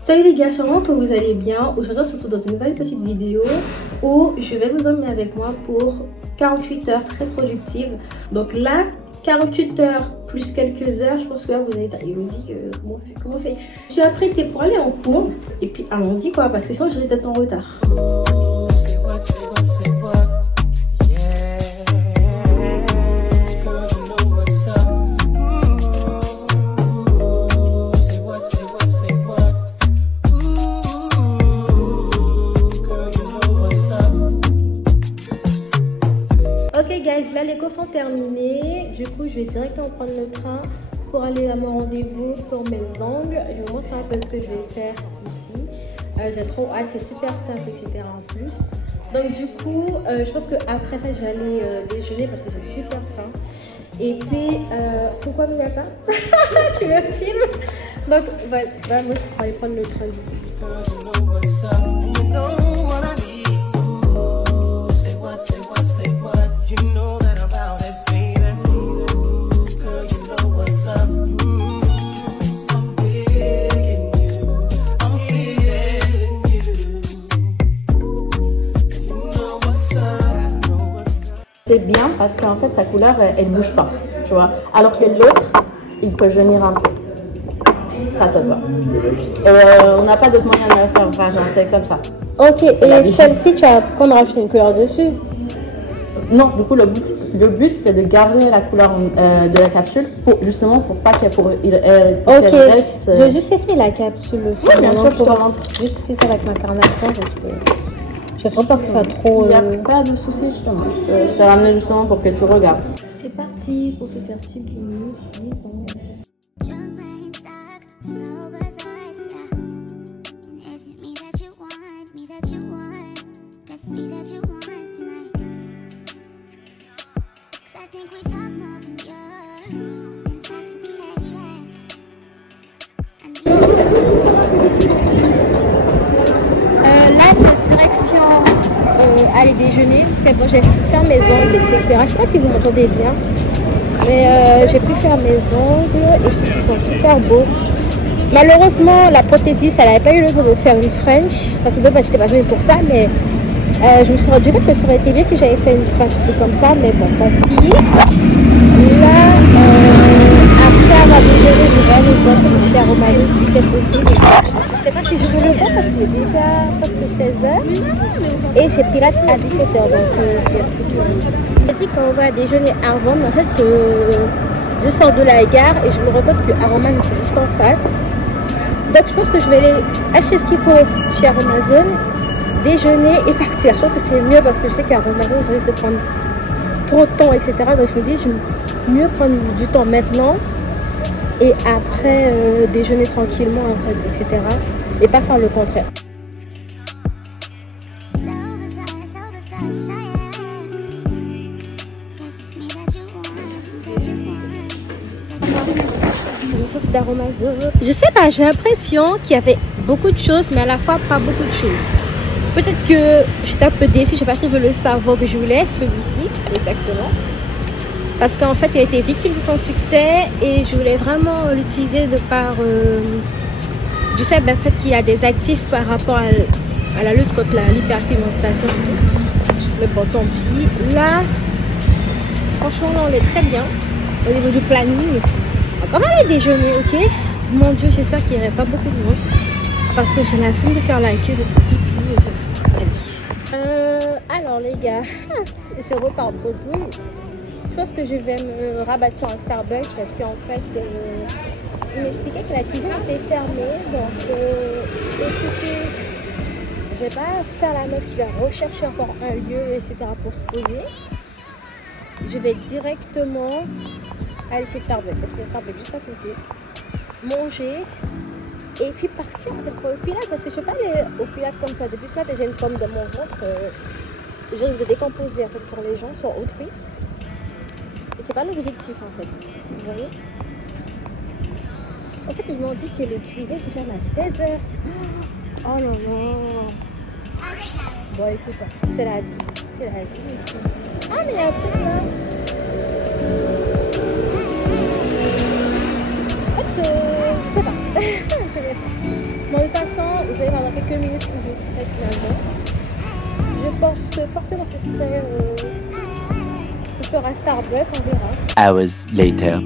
Salut les gars, j'espère que vous allez bien. Aujourd'hui, on se retrouve dans une nouvelle petite vidéo où je vais vous emmener avec moi pour 48 heures très productives. Donc là, 48 heures plus quelques heures, je pense que là vous allez dire, Elodie, comment fait? Je suis apprêtée pour aller en cours et puis allons-y quoi, parce que sinon je risque d'être en retard. Ok guys, là les cours sont terminés. Du coup je vais directement prendre le train pour aller à mon rendez-vous pour mes ongles. Je vous montre un peu ce que je vais faire ici. J'ai trop hâte, c'est super simple, etc. en plus. Donc du coup, je pense qu'après ça je vais aller déjeuner parce que j'ai super faim. Et puis, pourquoi Minata? Tu me filmes? Donc bah, moi aussi pour aller prendre le train du coup. C'est bien parce qu'en fait ta couleur elle bouge pas, tu vois. Alors que l'autre, il peut jaunir un peu. Ça te va. On n'a pas d'autre moyen de la faire, enfin, genre c'est comme ça. Ok, et celle-ci, tu as qu'on rajouter une couleur dessus? Non, du coup le but c'est de garder la couleur de la capsule pour justement pour pas qu'elle ok, reste. Je vais juste essayer la capsule aussi. Oui, bien sûr, je te montre. Juste essayer ça avec ma carnation parce que j'ai trop peur que ce soit trop. Il n'y a pas de souci justement. Je t'ai ramené justement pour que tu regardes. C'est parti pour se faire sublimer les ongles. Là, cette direction aller déjeuner, c'est bon, j'ai pu faire mes ongles, etc. Je sais pas si vous m'entendez bien, mais j'ai pu faire mes ongles et je trouve qu'ils sont super beaux. Malheureusement, la prothésiste, elle n'avait pas eu le temps de faire une French, parce que dommage, j'étais pas venue pour ça, mais je me suis rendu compte que ça aurait été bien si j'avais fait une French truc comme ça, mais bon, tant pis. Là, après avoir déjeuné, je vais aller voir chez Aromalo si c'est possible. Je sais pas si j'aurai le temps parce qu'il est déjà presque 16h et j'ai pirate à 17h, donc c'est futur. J'ai dit qu'on va déjeuner avant, mais en fait, je sors de la gare et je me rends compte que Aroman c'est juste en face. Donc je pense que je vais aller acheter ce qu'il faut chez Aromazone, déjeuner et partir. Je pense que c'est mieux parce que je sais qu'à Aromazone je risque de prendre trop de temps, etc. Donc je me dis je vais mieux prendre du temps maintenant et après déjeuner tranquillement en fait, etc. Et pas faire le contraire. Je sais pas, j'ai l'impression qu'il y avait beaucoup de choses, mais à la fois pas beaucoup de choses. Peut-être que j'étais un peu déçue, j'ai pas trouvé le savon que je voulais, celui-ci, exactement. Parce qu'en fait, il a été victime de son succès et je voulais vraiment l'utiliser de par du fait qu'il y a des actifs par rapport à la lutte contre l'hyperpigmentation. Mais bon, tant pis. Là, franchement, là, on est très bien au niveau du planning. On va quand même aller déjeuner, ok? Mon Dieu, j'espère qu'il n'y aurait pas beaucoup de monde. Parce que j'ai la flemme de faire la queue de tout pipi. Alors les gars, je repars Broadway. Je pense que je vais me rabattre sur un Starbucks parce qu'en fait, il m'expliquait que la cuisine était fermée. Donc, écoutez, je vais pas faire la meuf qui va rechercher encore un lieu, etc. pour se poser. Je vais directement aller chez Starbucks parce qu'il y a Starbucks juste à côté. Manger et puis partir pour le Pilates parce que je ne peux pas aller au Pilates comme ça. Depuis ce matin, j'ai une pomme dans mon ventre. Je risque de décomposer en fait sur les gens, sur autrui. Et c'est pas l'objectif en fait. Vous voyez? En fait, ils m'ont dit que le cuisine se ferme à 16h. Oh non, non. Bon, écoute, c'est la vie. C'est la vie. Ah, mais il y a un truc là. En fait, je sais pas. Je vais Bon, de toute façon, vous allez voir dans quelques minutes où je serai finalement. Je pense fortement que ce sera Starbucks, on verra. Hours later.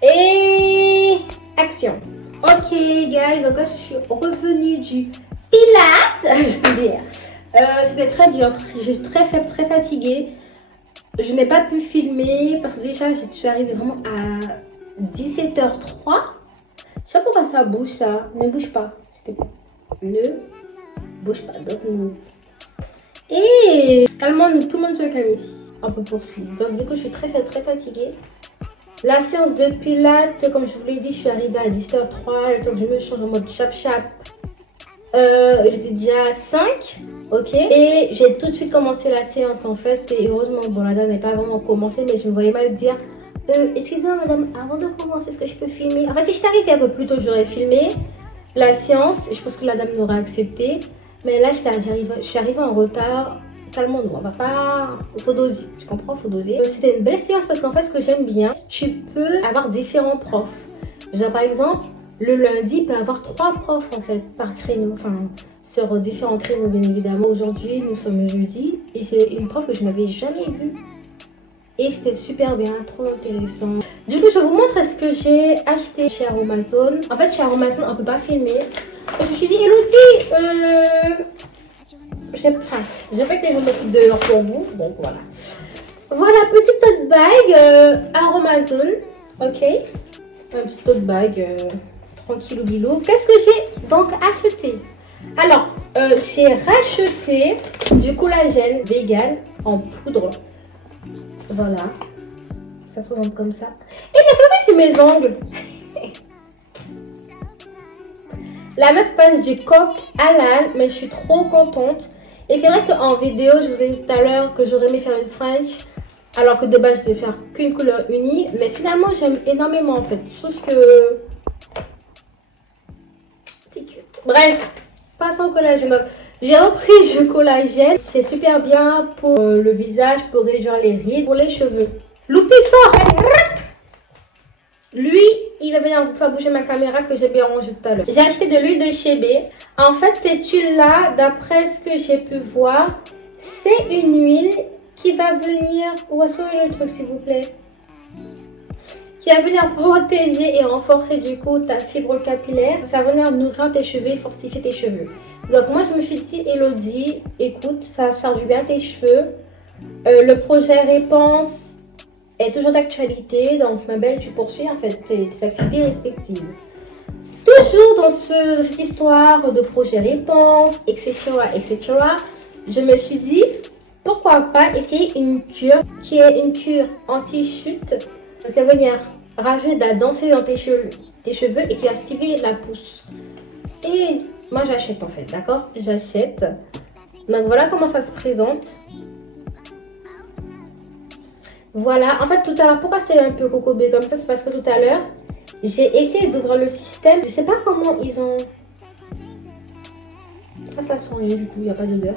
Et action. Ok guys, donc là je suis revenue du Pilates. C'était très dur, j'étais très fatiguée. Je n'ai pas pu filmer parce que déjà je suis arrivée vraiment à 17h03. Je sais pas pourquoi ça bouge ça. Ne bouge pas, s'il te plaît. Ne bouge pas, don't move. Et calmons-nous, tout le monde se calme ici. On peut poursuivre. Donc du coup je suis très fatiguée. La séance de pilates, comme je vous l'ai dit, je suis arrivée à 17h03, le temps que je me change en mode chap. J'étais déjà à 5, ok. Et j'ai tout de suite commencé la séance en fait. Et heureusement, bon, la dame n'est pas vraiment commencé, mais je me voyais mal dire excusez-moi madame, avant de commencer, est-ce que je peux filmer? Enfin, si je t'arrivais un peu plus tôt, j'aurais filmé la séance. Et je pense que la dame m'aurait accepté. Mais là, je suis arrivée en retard. Calmons-nous, on va pas... Il faut doser, tu comprends, il faut doser. C'était une belle séance parce qu'en fait, ce que j'aime bien, tu peux avoir différents profs. Genre par exemple, le lundi, il peut y avoir 3 profs en fait par créneau. Enfin, sur différents créneaux bien évidemment. Aujourd'hui, nous sommes jeudi et c'est une prof que je n'avais jamais vue. Et c'était super bien, trop intéressant. Du coup, je vous montre ce que j'ai acheté chez Amazon. En fait, chez Amazon, on ne peut pas filmer. Et je me suis dit, Elodie, j'ai fait que les gens m'occupent de l'heure pour vous, donc voilà. Voilà, petite tote bag à Amazon, ok. Un petit tote bag tranquille ou bilou. Qu'est-ce que j'ai donc acheté? Alors, j'ai racheté du collagène vegan en poudre. Voilà, ça se vend comme ça. Et bien sûr, c'est mes ongles. La meuf passe du coq à l'âne, mais je suis trop contente. Et c'est vrai qu'en vidéo, je vous ai dit tout à l'heure que j'aurais aimé faire une French, alors que de base, je devais faire qu'une couleur unie. Mais finalement, j'aime énormément en fait. Je trouve que c'est cute. Bref, passons au collagène. Donc, j'ai repris du collagène. C'est super bien pour le visage, pour réduire les rides, pour les cheveux. Loupi sort. Lui, il va venir faire bouger ma caméra que j'ai bien rangée tout à l'heure. J'ai acheté de l'huile de chébé. En fait, cette huile-là, d'après ce que j'ai pu voir, c'est une huile qui va venir... Où est-ce que le truc, s'il vous plaît? Qui va venir protéger et renforcer du coup ta fibre capillaire. Ça va venir nourrir tes cheveux et fortifier tes cheveux. Donc moi, je me suis dit, Elodie, écoute, ça va se faire du bien à tes cheveux. Le projet Réponse est toujours d'actualité, donc ma belle, tu poursuis en fait tes activités respectives. Toujours dans cette histoire de projet Réponse, etc., je me suis dit, pourquoi pas essayer une cure qui est une cure anti-chute, qui va venir rajouter de la densité dans tes cheveux et qui va stimuler la pousse. Et moi j'achète en fait, d'accord? J'achète. Donc voilà comment ça se présente. Voilà, en fait tout à l'heure, pourquoi c'est un peu cocobé comme ça? C'est parce que tout à l'heure, j'ai essayé d'ouvrir le système. Je sais pas comment ils ont... Ah, ça sent rien du coup, il n'y a pas d'odeur.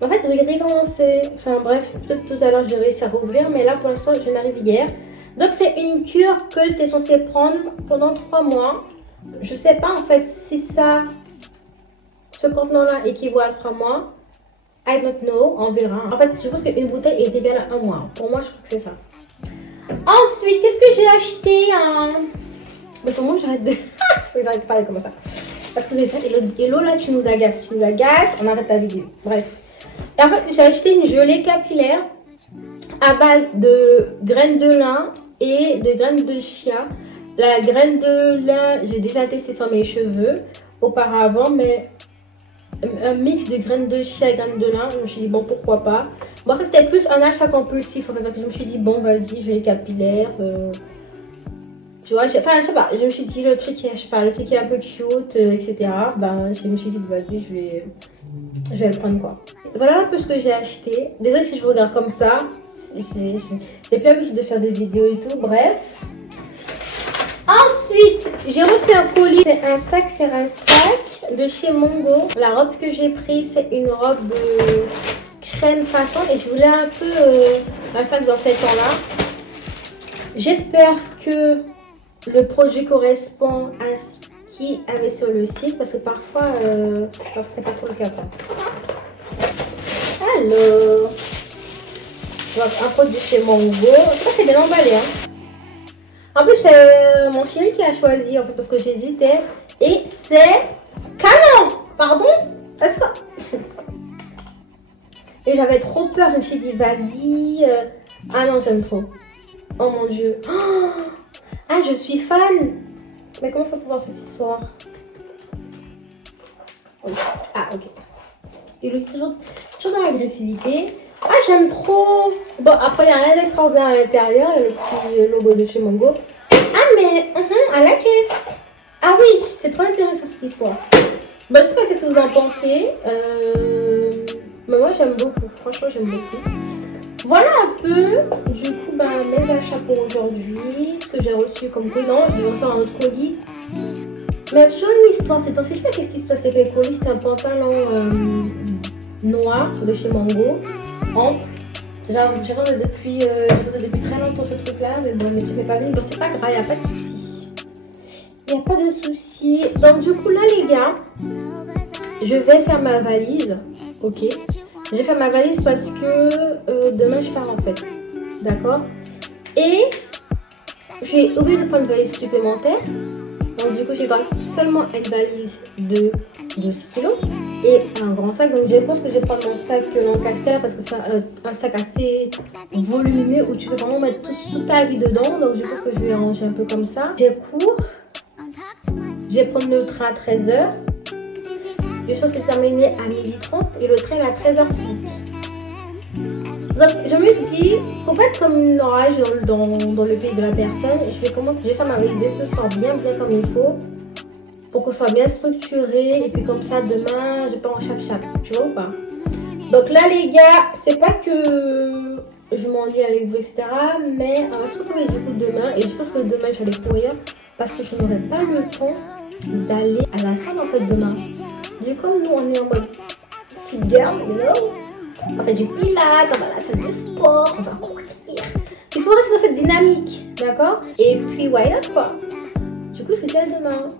En fait, regardez comment c'est... Enfin bref, peut-être tout à l'heure je vais réussir à rouvrir, mais là pour l'instant je n'arrive hier. Donc c'est une cure que tu es censé prendre pendant 3 mois. Je sais pas en fait si ça, ce contenant-là équivaut à 3 mois. I don't know, on verra. En fait, je pense qu'une bouteille est égale à 1 mois. Pour moi, je crois que c'est ça. Ensuite, qu'est-ce que j'ai acheté Mais pour moi, j'arrête de... j'arrête de parler comme ça. Parce que vous avez fait, Hello, là, tu nous agaces. Tu nous agaces, on arrête la vidéo. Bref. Et en fait, j'ai acheté une gelée capillaire à base de graines de lin et de graines de chia. La graine de lin, j'ai déjà testé sur mes cheveux auparavant, mais un mix de graines de chia et graines de lin. Je me suis dit bon, pourquoi pas. Bon, ça c'était plus un achat compulsif en fait. Je me suis dit bon, vas-y, je vais les capillaires. Tu vois, enfin, je sais pas, je me suis dit le truc qui est, je sais pas, le truc qui est un peu cute, etc. Ben, je me suis dit vas-y, je vais le prendre quoi. Voilà un peu ce que j'ai acheté. Désolée si je vous regarde comme ça. J'ai plus l'habitude de faire des vidéos et tout, bref. Ensuite, j'ai reçu un colis. C'est un sac de chez Mongo. La robe que j'ai prise, c'est une robe crème façon. Et je voulais un peu un sac dans cet temps-là. J'espère que le produit correspond à ce qu'il y avait sur le site. Parce que parfois, c'est pas trop le cas. Alors, donc, un produit chez Mongo. Ça, c'est bien emballé. Hein. En plus, c'est mon chéri qui a choisi, en fait, parce que j'hésitais. Et c'est canon. Pardon? Est-ce que... Et j'avais trop peur. Je me suis dit, vas-y. Ah non, j'aime trop. Oh mon Dieu. Oh, ah, je suis fan. Mais comment faut pouvoir cette histoire? Oui. Ah, ok. Il est toujours dans l'agressivité. Ah, j'aime trop. Bon, après, il n'y a rien d'extraordinaire à l'intérieur. Il y a le petit logo de chez Mongo. Ah, mais I like it. Ah oui, c'est trop intéressant cette histoire. Bon, je sais pas qu'est-ce que vous en pensez. Mais moi, j'aime beaucoup. Franchement, j'aime beaucoup. Voilà un peu, du coup, mes achats pour aujourd'hui. Ce que j'ai reçu comme colis. Non, j'ai reçu un autre colis. Mais il y a toujours une histoire. C'est aussi, je sais pas qu'est-ce qui se passe avec les colis. C'est un pantalon noir de chez Mongo. J'attendais depuis très longtemps ce truc là, mais bon, mais tu fais pas bien. Bon, c'est pas grave, il n'y a pas de souci. Il n'y a pas de souci. Donc, du coup, là, les gars, je vais faire ma valise. Ok. Je vais faire ma valise parce que demain, je pars en fait. D'accord. Et j'ai oublié de prendre une valise supplémentaire. Donc, du coup, j'ai seulement une valise de 12 kilos. Et un grand sac, donc je pense que je vais prendre mon sac Lancaster parce que c'est un sac assez volumineux où tu peux vraiment mettre toute ta vie dedans. Donc je pense que je vais ranger un peu comme ça. J'ai cours, je vais prendre le train à 13h. Je pense que c'est terminé à 12h30 et le train est à 13h30. Donc je me dis, pour pas être comme une orage dans le pays de la personne, je vais faire ma valise dès ce soir bien comme il faut. Pour qu'on soit bien structuré et puis comme ça demain je pars en chap-chap, tu vois ou pas? Donc là les gars, c'est pas que je m'ennuie avec vous etc, mais on va se retrouver du coup demain et je pense que demain je vais aller courir parce que je n'aurai pas le temps d'aller à la salle en fait demain. Du coup comme nous on est en mode fit girl, you know, on fait du pilates, on va à la salle de sport, on va courir. Il faut rester dans cette dynamique, d'accord? Et puis why not quoi? Du coup je vous dis à demain.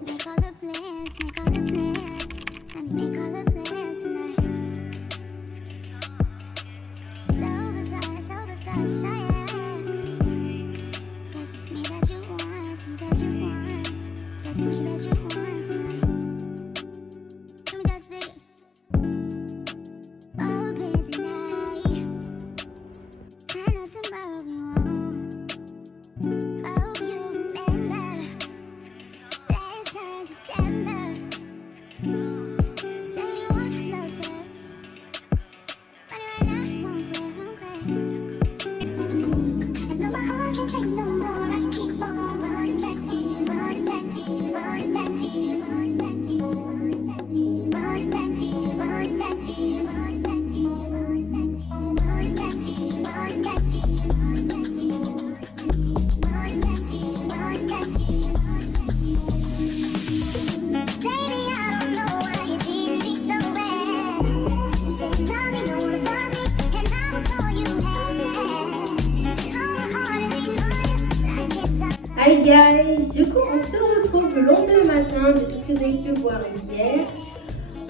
Hi guys, du coup on se retrouve le lendemain matin de tout ce que vous avez pu voir hier.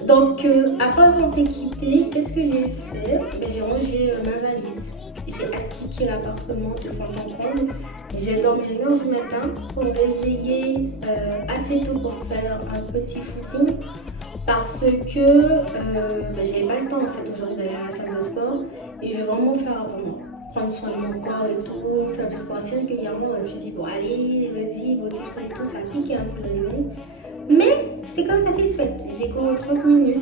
Donc après avoir s'est quitté, qu'est-ce que j'ai fait? J'ai rangé ma valise, j'ai astiqué l'appartement de fond en comble. J'ai dormi à 1h du matin pour me réveiller assez tôt pour faire un petit footing parce que j'avais pas le temps en fait aujourd'hui d'aller à la salle de sport et je vais vraiment faire prendre soin de mon corps et tout, faire du sport assez régulièrement. Donc je me dis bon allez, vas-y, bon tout ça pique un peu le réveil. Mais c'est comme satisfaite, j'ai couru 30 minutes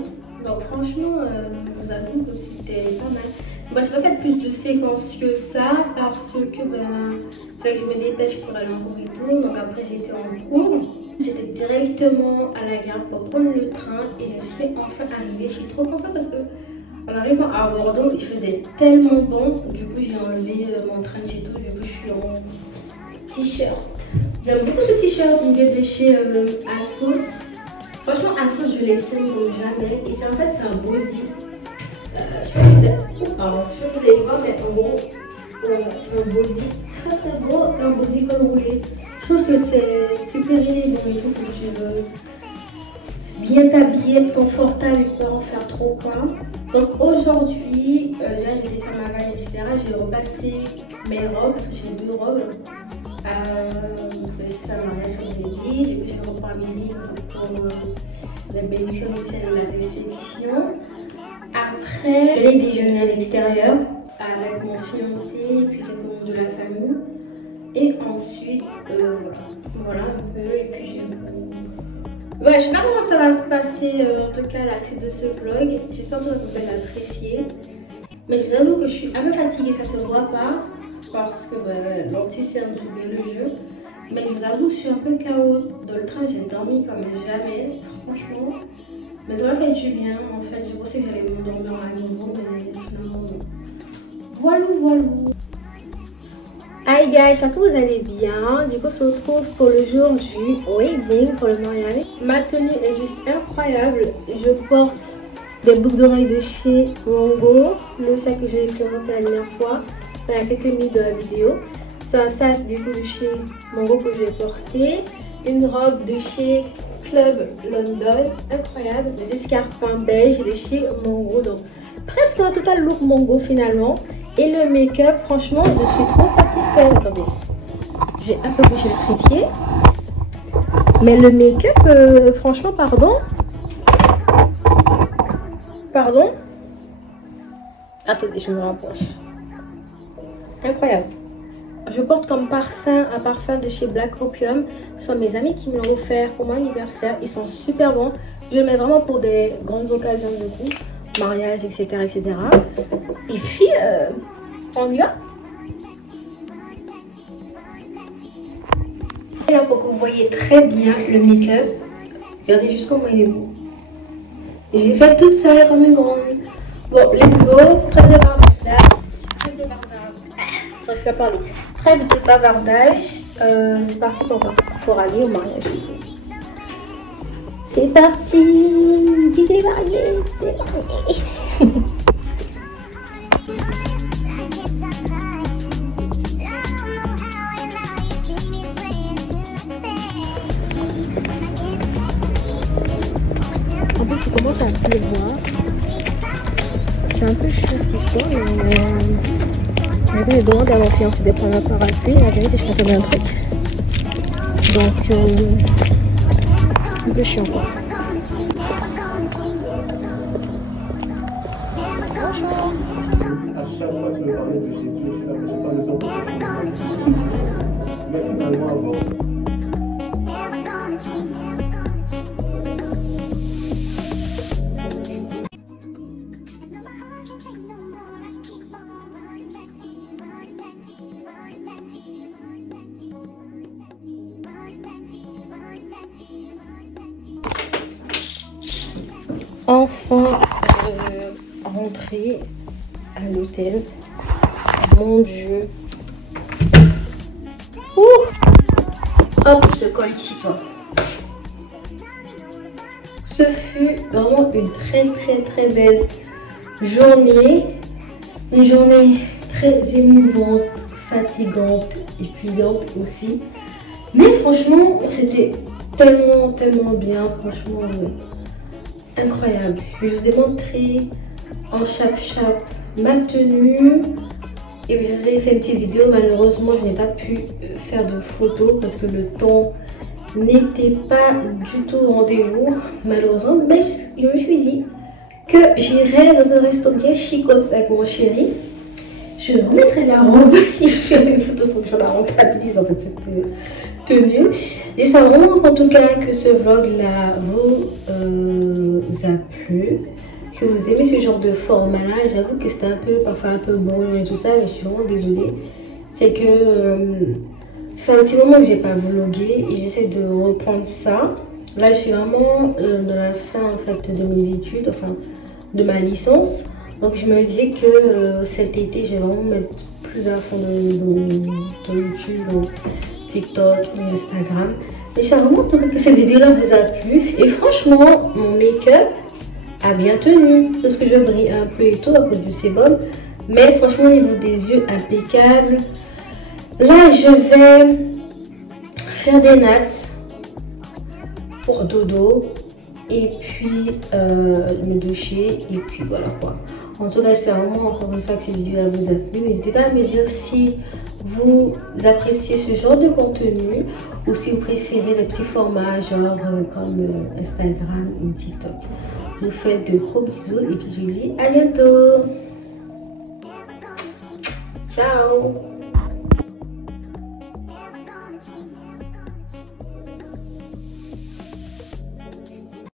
Donc franchement, je vous avoue que c'était pas mal. Moi, j'ai pas fait plus de séquences que ça parce que fallait que je me dépêche pour aller en cours et tout. Donc après j'étais en cours. J'étais directement à la gare pour prendre le train et je suis enfin arrivée. Je suis trop contente parce que en arrivant à Bordeaux, il faisait tellement bon. Du coup j'ai enlevé mon trench et tout. Du coup je suis en t-shirt. J'aime beaucoup ce t-shirt de chez Asos. Franchement Asos je l'essaye comme jamais. Et en fait c'est un body. Je sais pas si vous allez voir, mais en gros, c'est un body très beau, un body comme roulé. Je trouve que c'est super élégant et tout, que tu veux bien t'habiller, être confortable et pas en faire trop quoi. Donc aujourd'hui, là j'ai fait ma vague, etc. J'ai repassé mes robes parce que j'ai 2 robes. C'est ça, mariage comme j'ai dit. Et puis je reprends mes livres pour la bénédiction aussi à la réception. Après, j'allais déjeuner à l'extérieur avec mon fiancé et puis quelques membres de la famille. Et ensuite, voilà un peu. Et puis, ouais, je sais pas comment ça va se passer, en tout cas, la suite de ce vlog. J'espère que vous allez l'apprécier. Mais je vous avoue que je suis un peu fatiguée, ça se voit pas. Parce que l'anti c'est un peu le jeu. Mais je vous avoue que je suis un peu KO. Dans le train, j'ai dormi comme jamais, franchement. Mais ça m'a fait du bien, en fait, je pensais que j'allais me dormir à nouveau, mais finalement non. Voilà. Hi guys, j'espère que vous allez bien. Du coup, on se retrouve pour le jour du wedding, pour le mariage. Ma tenue est juste incroyable. Je porte des boucles d'oreilles de chez Mongo, le sac que j'ai présenté la dernière fois, il y a quelques minutes de la vidéo. C'est un sac du coup de chez Mongo que j'ai porté, une robe de chez Club London, incroyable, des escarpins beige de chez Mongo, donc presque un total look Mongo finalement. Et le make-up, franchement, je suis trop satisfaite. Attendez, j'ai un peu bougé le trépied, mais le make-up, franchement, pardon, attendez, je me rapproche, incroyable. Je porte comme parfum un parfum de chez Black Opium. Ce sont mes amis qui me l'ont offert pour mon anniversaire. Ils sont super bons. Je le mets vraiment pour des grandes occasions de coup, mariage, etc. etc. Et puis, on y va. Et là, pour que vous voyez très bien le make-up, regardez juste comment il est beau. J'ai fait toute seule comme une grande. Bon, let's go. Trêve de bavardage. Je vais pas parler. Trêve de bavardage. C'est parti pour aller au mariage. C'est parti. Vive les mariés. C'est parti. En plus, il commence à pleuvoir. C'est un peu chaud cette histoire, mais je demande à mon fiancé de prendre un parapluie. La vérité, je pense un truc. Donc, un peu chiant quoi. Enfin rentrée à l'hôtel. Mon Dieu. Ouh. Hop, je te colle ici toi. Ce fut vraiment une très belle journée. Une journée très émouvante, fatigante, épuisante aussi. Mais franchement, c'était tellement bien, franchement. Incroyable. Je vous ai montré en chap ma tenue et je vous ai fait une petite vidéo. Malheureusement, je n'ai pas pu faire de photos parce que le temps n'était pas du tout au rendez-vous, malheureusement. Mais je me suis dit que j'irai dans un resto bien chicos avec mon chéri. Je remettrai la robe et je ferai une photo pour que je la rentabilise en fait cette tenue. J'espère vraiment en tout cas que ce vlog là vous a plu. que vous aimez ce genre de format-là. J'avoue que c'était parfois un peu bon et tout ça, mais je suis vraiment désolée. C'est que ça fait un petit moment que j'ai pas vlogué et j'essaie de reprendre ça. Là, je suis vraiment dans la fin en fait de mes études, enfin de ma licence. Donc je me dis que cet été, je vais vraiment mettre plus à fond dans YouTube, TikTok, Instagram. Mais j'ai vraiment trouvé que cette vidéo-là vous a plu. Et franchement, mon make-up a bien tenu. C'est ce que je brille un peu et tout à cause du sébum. Mais franchement, au niveau des yeux, impeccable. Là, je vais faire des nattes pour dodo. Et puis me doucher. Et puis voilà quoi. En tout cas, c'est vraiment encore une fois que cette vidéo vous a plu. N'hésitez pas à me dire si vous appréciez ce genre de contenu ou si vous préférez les petits formats genre comme Instagram ou TikTok. Je vous fais de gros bisous et puis je vous dis à bientôt. Ciao.